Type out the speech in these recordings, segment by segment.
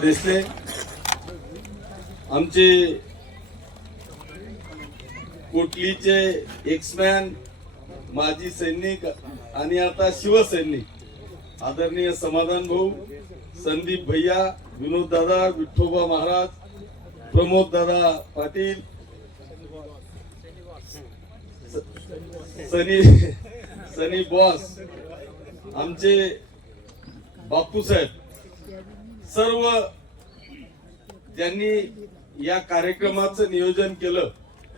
दिसले आमचे कोटलीचे एक्समॅन माजी सैनिक आणि आता शिवसैनिक. आदरणीय समाधान भाऊ संदीप भैया विनोद दादा विठ्ठोबा महाराज प्रमोद दादा पाटील सनी सनी बॉस आमचे बापूसाहेब सर्व ज्यांनी या कार्यक्रमाचं नियोजन केलं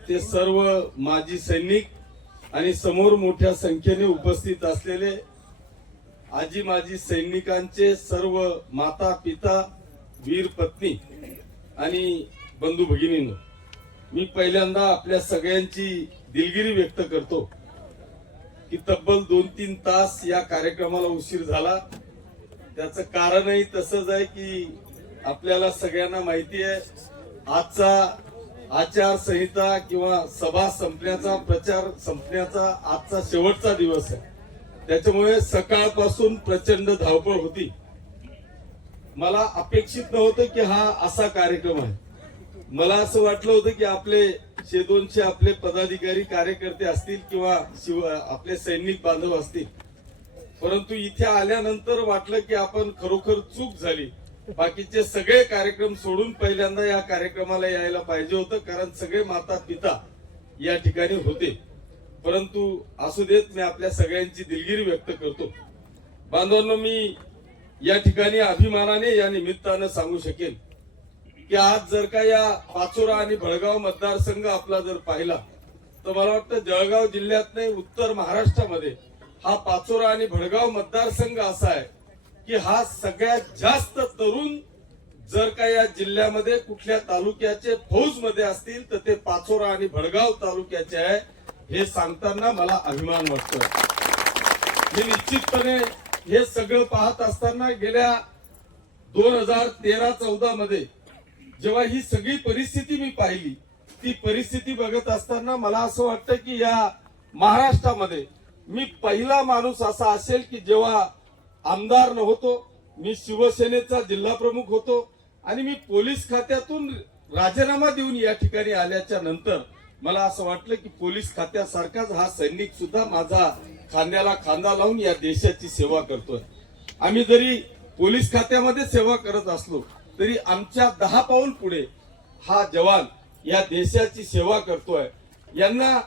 ते सर्व माजी सैनिक आणि समोर मोठ्या संख्येने उपस्थित असलेले आजी माजी सैनिकांचे सर्व माता पिता वीर पत्नी आणि बंधू भगिनीनं मी पहिल्यांदा आपल्या सगळ्यांची दिलगिरी व्यक्त करतो की तब्बल दोन तीन तास या कार्यक्रमाला उशीर झाला. त्याचं कारणही तसंच आहे की आपल्याला सगळ्यांना माहिती आहे आजचा आचारसंहिता किंवा सभा संपण्याचा प्रचार संपण्याचा आजचा शेवटचा दिवस आहे. त्याच्यामुळे सकाळपासून प्रचंड धावपळ होती. मला अपेक्षित नव्हतं की हा असा कार्यक्रम आहे. मला असं वाटलं होतं की आपले शे दोनशे आपले पदाधिकारी कार्यकर्ते असतील किंवा शिव आपले सैनिक बांधव असतील. परंतु इथे आल्यानंतर वाटलं की आपण खरोखर चूक झाली. बाकीचे सगळे कार्यक्रम सोडून पहिल्यांदा या कार्यक्रमाला यायला पाहिजे होतं कारण सगळे माता पिता या ठिकाणी होते. परंतु असू देत मी आपल्या सगळ्यांची दिलगिरी व्यक्त करतो. बांधवांनो मी या ठिकाणी अभिमानाने या निमित्तानं सांगू शकेन की आज जर का या पाचोरा आणि भळगाव मतदारसंघ आपला जर पाहिला तर मला वाटतं जळगाव जिल्ह्यात नाही उत्तर महाराष्ट्रामध्ये हा पाचोरा आणि भडगाव मतदारसंघ असा आहे की हा सगळ्यात जास्त तरुण जर का या जिल्ह्यामध्ये कुठल्या तालुक्याचे फौजमध्ये असतील तर ते पाचोरा आणि भडगाव तालुक्याचे आहे. हे सांगताना मला अभिमान वाटतो मी निश्चितपणे हे सगळं पाहत असताना गेल्या दोन हजार तेरा चौदा मध्ये जेव्हा ही सगळी परिस्थिती मी पाहिली ती परिस्थिती बघत असताना मला असं वाटतं की या महाराष्ट्रामध्ये मी पहिला माणूस असा असेल की जेव्हा आमदार नव्हतो मी शिवसेनेचा जिल्हा प्रमुख होतो आणि मी पोलीस खात्यातून राजीनामा देऊन या ठिकाणी आल्याच्यानंतर मला असं वाटलं की पोलीस खात्यासारखाच हा सैनिक सुद्धा माझा खांद्याला खांदा लावून या देशाची सेवा करतोय. आम्ही जरी पोलीस खात्यामध्ये सेवा करत असलो तरी आमच्या दहा पाऊल पुढे हा जवान या देशाची सेवा करतोय. यांना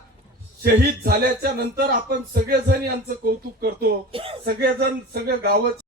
शहीद झाल्याच्यानंतर आपण सगळेजण यांचं कौतुक करतो. सगळेजण सगळं गावच